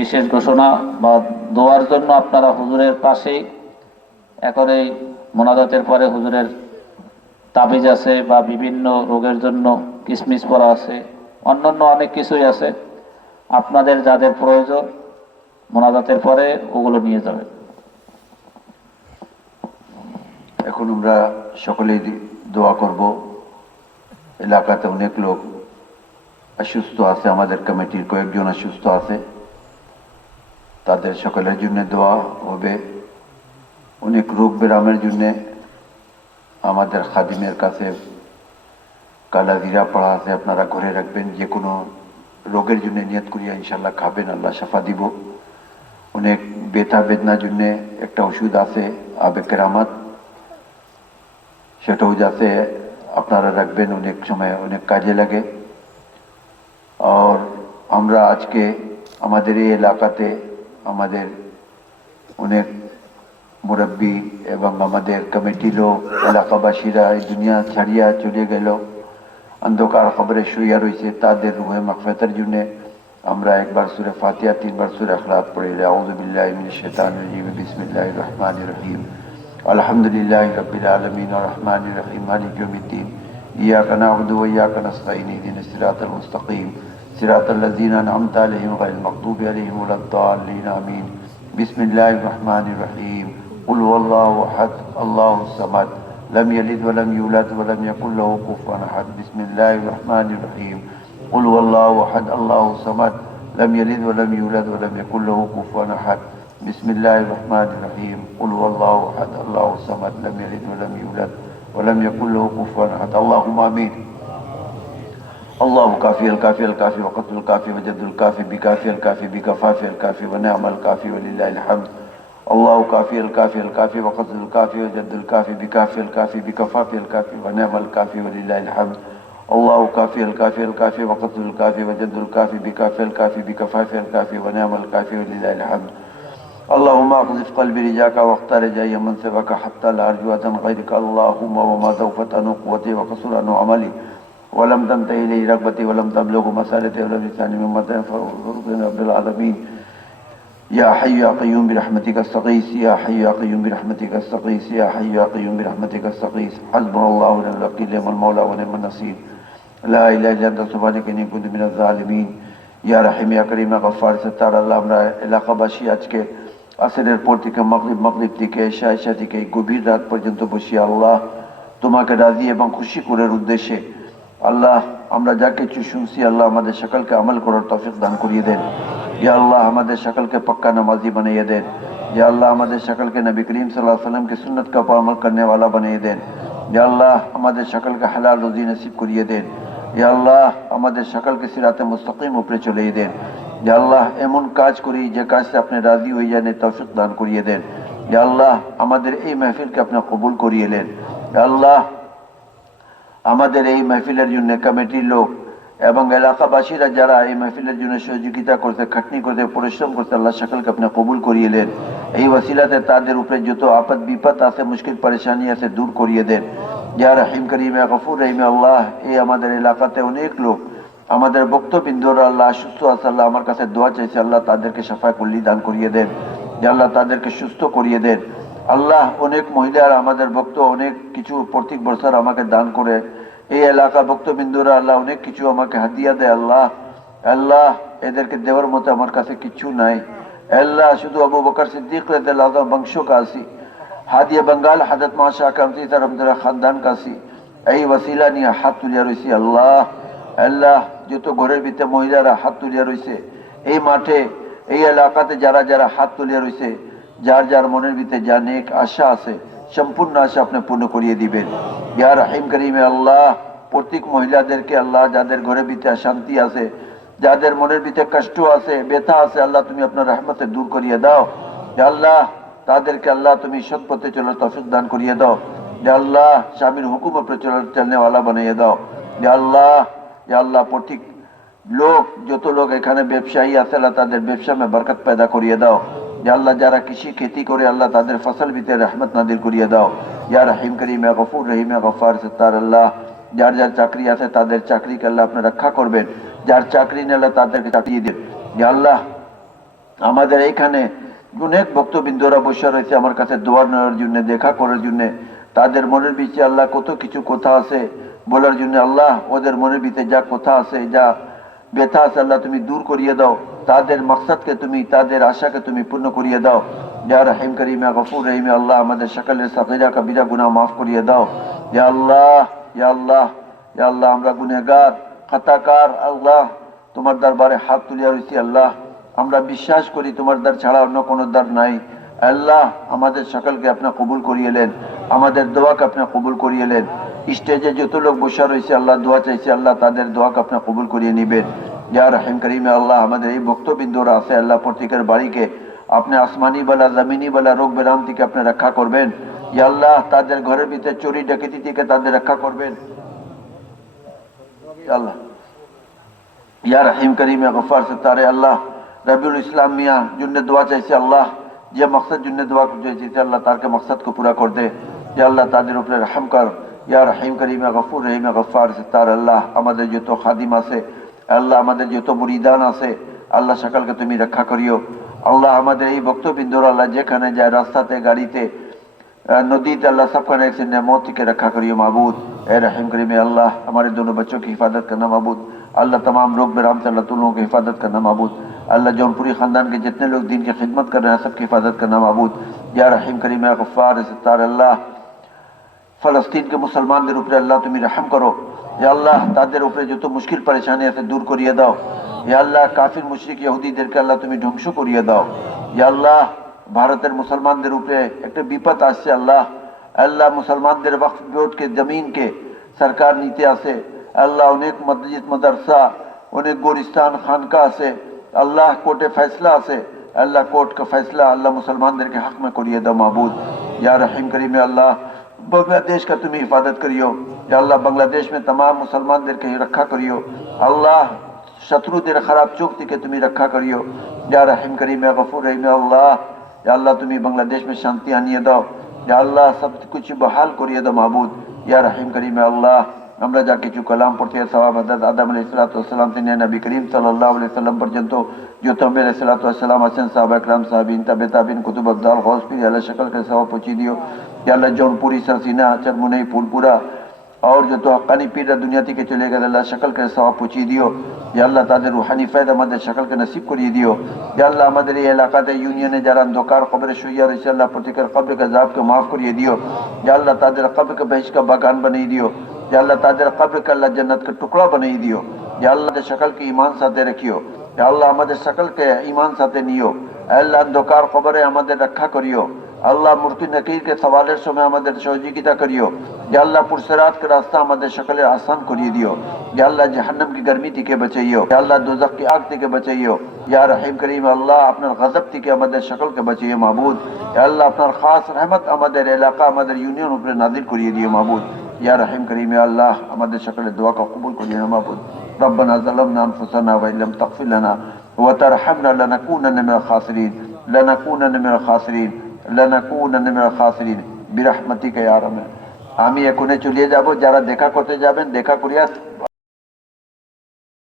বিশেষ ঘোষণা বা দোয়ার জন্য আপনারা হুজুরের পাশেই এখন এই মোনাজাতের পরে হুজুরের তাবিজ আছে বা বিভিন্ন রোগের জন্য কিসমিস পড়া আছে, অন্যান্য অনেক কিছুই আছে। আপনাদের যাদের প্রয়োজন মোনাজাতের পরে ওগুলো নিয়ে যাবেন। এখন আমরা সকলেই দোয়া করব। এলাকাতে অনেক লোক অসুস্থ আছে, আমাদের কমিটির কয়েকজন অসুস্থ আছে, তাদের সকলের জন্য দোয়া হবে। অনেক রোগ ব্যারামের জন্য আমাদের খাদিমের কাছে কালা জিরা পড়া আছে, আপনারা ঘরে রাখবেন। যে কোনো রোগের জন্য নিয়ত করিয়া ইনশাল্লাহ খাবেন, আল্লাহ শাফা দিব। অনেক ব্যথা বেদনার জন্য একটা ওষুধ আছে আবে কেরামাত, সেটাও যাতে আপনারা রাখবেন, অনেক সময় অনেক কাজে লাগে। আর আমরা আজকে আমাদের এই এলাকাতে আমাদের অনেক মুরব্বী এবং আমাদের কমিটির লোক, এলাকাবাসীরা এই দুনিয়া ছাড়িয়া চলে গেল, অন্ধকার খবরে শুইয়া রয়েছে, তাদের রুহে মাগফিরাতের জন্য আমরা একবার সূরা ফাতিহা, তিনবার সূরা ইখলাস পড়ি। আউযু বিল্লাহি মিনাশ শাইতানির রাজিম, বিসমিল্লাহির রহমানির রহিম। আলহামদুলিল্লাহি রাব্বিল আলামিন, আর রহমানির রহিম, মালিকি ইয়াউমিদ্দিন। ইয়াকা না'বুদু ওয়া ইয়াকা নাস্তাঈন, ইহদিনাস সিরাতাল মুস্তাকিম, সিরাতাল লাযীনা আন'আমতা আলাইহিম গায়রিল মাগদুবি আলাইহিম ওয়ালাদ-দাল্লিন। আমিন। বিসমিল্লাহির রহমানির রহিম। কুল হুয়াল্লাহু আহাদ, আল্লাহুস সামাদ, لم يلد ولم يولد ولم يكن له كفوا احد. بسم الله الرحمن الرحيم. قل هو الله احد الله الصمد لم يلد ولم يولد ولم يكن له كفوا احد. بسم الله الرحمن الرحيم. قل هو الله احد الله الصمد لم يلد ولم يولد ولم يكن له كفوا احد. اللهم امين. الله كافي الكافي الكافي وقتل الكافي وجد الكافي بكافي الكافي بكفافي الكافي ونعم الكافي ولله الحمد. الله كافي الكافي الكافي وقتل الكافي وجد الكافي بكافي الكافي بكفافي الكافي ونعم الكافي ولله الحمد. الله كافي الكافي الكافي وقتل الكافي وجد الكافي بكافي الكافي بكفافي الكافي ونعم الكافي ولله الحمد. اللهم اقذف قلبي رجاك واختار رجاي من سبك حتى لا ارجو غيرك. اللهم وما ذوفت عنه قوتي وقصر عنه عملي ولم تنتهي الي رغبتي ولم تبلغ مسالتي ولم يسعني مما تنفع رب العالمين. يا حي يا قيوم برحمتك استغيث، يا حي يا قيوم برحمتك استغيث، يا حي يا قيوم برحمتك استغيث. حسبنا الله ونعم الوكيل، نعم المولى ونعم النصير. لا اله الا انت سبحانك اني كنت من الظالمين. يا رحيم يا كريم يا غفار ستار আল্লাহ, আমরা এলাকাবাসী আজকে আসরের পর থেকে মাগরিব থেকে এশা থেকে গভীর রাত পর্যন্ত বসি আল্লাহ তোমাকে রাজি এবং খুশি করার উদ্দেশ্যে। আল্লাহ, আমরা যা কিছু শুনছি আল্লাহ আমাদের সকলকে আমল করার তৌফিক দান করিয়ে দেন। ইয়া আল্লাহ, আমাদের সকলকে पक्का नमाजी बनाइए दें। या अल्लाह, हमारे शकल के नबी करीम सल्लल्लाहु अलैहि वसल्लम की सुन्नत का अमल करने वाला बनाइए दें। या अल्लाह, हमारे शकल का हलाल रोजी नसीब करिए दें। या अल्लाह, हमारे शकल के सिराते मुस्तकीम ऊपर चले दें। या अल्लाह, एमन काज करी जे काज से अपने राजी हुई जाने तौफीक दान करिए दें। या अल्लाह, हमारे এই महफिल के अपने कबूल करिए लें। या अल्लाह, আমাদের এই মাহফিলের জন্য কমিটির লোক এবং এলাকাবাসীরা যারা এই মাহফিলের জন্য সহযোগিতা করতে, খাটনি করতে, পরিশ্রম করতে, আল্লাহ সকলকে আপনি কবুল করিয়ে দেন। এই ওসিলাতে তাদের উপরে যত আপদ বিপদ আছে, মুশকিল পরেশানি আছে, দূর করিয়ে দেন। ইয়া রহিম করিম ইয়া গফুর রহিম। আল্লাহ, এই আমাদের এলাকাতে অনেক লোক আমাদের বক্তবিন্দুরা আল্লাহ অসুস্থ আছে, আল্লাহ আমার কাছে দোয়া চাইছে, আল্লাহ তাদেরকে শাফা কুল্লি দান করিয়ে দেন। আল্লাহ তাদেরকে সুস্থ করিয়ে দেন। আল্লাহ, অনেক মহিলারা আমাদের বক্ত অনেক কিছু প্রত্যেক বছর আমাকে দান করে, এই এলাকা বক্তবিন্দুরা আল্লাহ অনেক কিছু আমাকে হাদিয়া দেয়। আল্লাহ আল্লাহ, এদেরকে দেওয়ার মতো আমার কাছে কিছু নাই। আল্লাহ, শুধু আবু বকর সিদ্দিক রাদিয়াল্লাহু আনহু বংশ কাসি, হাদিয়া বাঙ্গাল হযরত মাশা কামতি তারমদরা খানদান কাসি, এই ওসিলা নিয়ে হাত তুলিয়া রইছি। আল্লাহ আল্লাহ, যত ঘরের ভিতরে মহিলারা হাত তুলিয়া রইছে, এই মাঠে এই এলাকাতে যারা যারা হাত তুলিয়া রইছে, যার যার মনের ভিতরে যা নেক আশা আছে, সম্পূর্ণ আশা আপনি পূর্ণ করিয়ে দিবেন। ইয়া রহিম করিমে আল্লাহ, প্রত্যেক মহিলাদেরকে আল্লাহ, যাদের ঘরের ভিতরে শান্তি আছে, যাদের মনের ভিতরে কষ্ট আছে, ব্যথা আছে, আল্লাহ তুমি আপনার রহমতে দূর করিয়ে দাও। ইয়া আল্লাহ, তাদেরকে আল্লাহ তুমি সৎ পথে চলার তৌফিক দান করিয়ে দাও। ইয়া আল্লাহ, স্বামীর হুকুম উপরে চলনে ওয়ালা বানিয়ে দাও। ইয়া আল্লাহ, ইয়া আল্লাহ, প্রত্যেক লোক, যত লোক এখানে ব্যবসায়ী আছে, আল্লাহ তাদের ব্যবসা মে বরকত पैदा করিয়ে দাও। ইয়া আল্লাহ, যারা কৃষি खेती করে আল্লাহ তাদের ফসল ভিতরে রহমত নাজিল করিয়ে দাও। ইয়া রহিম করিম ইয়া গফুর রহিম ইয়া গফার সত্তার আল্লাহ, যার যার চাকরি আছে তাদের চাকরিকে আল্লাহ আপনি রক্ষা করবেন, যার চাকরি নেই আল্লাহ তাদেরকে চাকরি দিন। ইয়া আল্লাহ, আমাদের এইখানে অনেক ভক্তবৃন্দরা বসে রয়েছে আমার কাছে দোয়া নেওয়ার জন্য, দেখা করার জন্য। তাদের মনের ভিতরে আল্লাহ কত কিছু কথা আছে বলার জন্য। আল্লাহ ওদের মনের ভিতরে যা কথা আছে, যা ব্যথা আছে, আল্লাহ তুমি দূর করিয়ে দাও। তাদের মাকসাদকে তুমি, তাদের আশাকে তুমি পূর্ণ করিয়ে দাও। ইয়া রহিম করিম ইয়া গফুর রহিম, আল্লাহ আমাদের সকলের সাগীরা কবিরা গুনাহ মাফ করিয়ে দাও। ইয়া আল্লাহ, ইয়া আল্লাহ, ইয়া আল্লাহ, আমরা গুনাহগার খাতাকার। আল্লাহ তোমার দরবারে হাত তুলিয়া রয়েছি। আল্লাহ আমরা বিশ্বাস করি তোমার দ্বার ছাড়া অন্য কোনো দ্বার নাই। আল্লাহ আমাদের সকলকে আপনি কবুল করিয়েলেন, আমাদের দোয়াকে আপনি কবুল করিয়েলেন। স্টেজে যত লোক বসে রয়েছে আল্লাহ দোয়া চাইছে, আল্লাহ তাদের দোয়াকে আপনি কবুল করিয়ে নিবেন। ইয়া রহিম করিমে আল্লাহ আমাদের এই ভক্তবৃন্দরা আছে আল্লাহ, প্রত্যেকের বাড়িকে আপনি আসমানি বালা জমিনি বালা রোগ বেরাম থেকে আপনি রক্ষা করবেন। ইয়া আল্লাহ তাদের ঘরের ভিতরে চুরি ডাকাতি থেকে তাদের রক্ষা করবেন। ইয়া আল্লাহ, ইয়া রহিম করিম ইয়া গফার সত্তারে, আল্লাহ রবিউল ইসলাম মিয়া জন্য দোয়া চাইছে। আল্লাহ যে মকসদ জন্য দোয়া চাইছে আল্লাহ তারকে মকসদ को पूरा कर दे। ইয়া আল্লাহ তাদের উপরে রহম কর। ইয়া রহিম করিম ইয়া গফুর রহিম ইয়া গফার সত্তার, আল্লাহ আমাদের যত খাদিম আছে, আল্লাহ আমাদের যত মুরিদান আছে, আল্লাহ সকলকে তুমি রক্ষা করিও। আল্লাহ আমাদের এই ভক্তবৃন্দরা আল্লাহ যেখানে যায়, রাস্তাতে, গাড়িতে, नदीते, अल्लाह सबका एक्सीडेंट मौत के रखा करियो माबूद। ए रहीम करीम अल्लाह हमारे दोनों बच्चों की हिफाजत करना माबूद। अल्लाह तमाम रोग बेराम से अल्लाह तुम लोगों की हिफाजत करना माबूद। अल्लाह जौनपुरी खानदान के जितने लोग दीन की खिदमत कर रहे हैं सबकी हिफाजत करना माबूद। या रहीम करीम या गफ्फार सत्तार, अल्लाह ফলস্তিন के মুসলমানদের উপরে আল্লাহ তুমি রহম করো। ইয়া আল্লাহ তাদের উপরে যত মুশকিল পরেশানি আছে দূর করিয়ে দাও। ইয়া আল্লাহ কাফির মুশরিক ইহুদিদেরকে আল্লাহ তুমি ধ্বংস করিয়ে দাও। ইয়া আল্লাহ ভারতের মুসলমানদের উপরে একটা বিপদ আসছে আল্লাহ, আল্লাহ মুসলমানদের ওয়াকফ বোর্ড के जमीन के सरकार নিতে আছে। আল্লাহ অনেক মসজিদ মাদ্রাসা, অনেক গোরস্থান খানকা আছে আল্লাহ, কোর্টে ফয়সলা আছে আল্লাহ, कोर्ट का फैसला अल्लाह मुसलमानদের के हक में करिए दो माबूद। या रहीम करीम अल्लाह बांग्लादेश का तुम्हें हिफाजत करियो। या अल्लाह बांग्लादेश में तमाम मुसलमानদের के रखा करियो। अल्लाह शत्रुদের खराब चूक থেকে তুমি रखा करियो। या रहीम करीम या गफूर रहीम अल्लाह, या अल्लाह तुम्हें बांग्लादेश में शांति आनिए दो। या अल्लाह सब कुछ बहाल करिए दो माबूद। या रहीम करीम अल्लाह আমরা যা কিছু কালাম পড়তে সওয়াব হযরত আদম আলাইহিস সালাম থেকে নবী করিম সাল্লাল্লাহু আলাইহি সাল্লাম পর্যন্ত যত নবী আলাইহিস সালাম আছেন, সাহাবা کرام, সাহাবীন, তাবে তাবিন, কুতুব আবদাল, গৌস পীর, আল্লাহ शकल के सवाब पहुंची दियो। या अल्लाह जौनपुरी सरसीना चरमुनई फूलपुरा और जो तो हक्कानी पीर दुनिया থেকে চলে গেল আল্লাহ शकल के सवाब पहुंची दियो। या अल्लाह তাদের রূহানি ফায়দা আমাদের शकल के नसीब করিয়ে দিও। या अल्लाह আমাদের এই এলাকাতে ইউনিয়নে যারা অন্ধকার কবরে শুয়ে রয়েছে আল্লাহ প্রত্যেকের কবর के अजाब को माफ करिए दियो। या अल्लाह তাদের কবর के बहिश का बागान बनाई दियो। या अल्लाह ताদের कब्र का अल्लाह जन्नत का टुकड़ा बनाई दियो। या अल्लाह दे शकल के ईमान साथे रखियो। या अल्लाह আমাদের সকলকে ঈমান সাথে নিও। আল্লাহ অন্ধকার কবরে আমাদের রক্ষা করিও। আল্লাহ মূর্তি নকির के সওয়ালের সময় আমাদের সহযোগিতা করিও। या अल्लाह पुरसरात का रास्ता আমাদের সকলের आसान করিয়ে দিও। या अल्लाह जहन्नम की गर्मी থেকে বাঁচাইও। या अल्लाह दोजख की आग থেকে বাঁচাইও। या रहीम करीम अल्लाह আপনার গজব থেকে আমাদের সকলকে বাঁচিয়ে মাবুদ। या अल्लाह আপনার খাস রহমত আমাদের এলাকা, আমাদের ইউনিয়ন উপরে নাযিল করিয়ে দিও মাবুদ। या रहीम करीम अल्लाह আমাদের সকলের দোয়া কা কবুল করিয়ে নাও মাবুদ। ربنا ظلمنا انفسنا وان لم تغفر لنا وترحمنا لنكونن من الخاسرين لنكونن من الخاسرين لنكونن من الخاسرين برحمتك يا رب। আমি এখনই চলে যাব, যারা দেখা করতে যাবেন দেখা করিয়া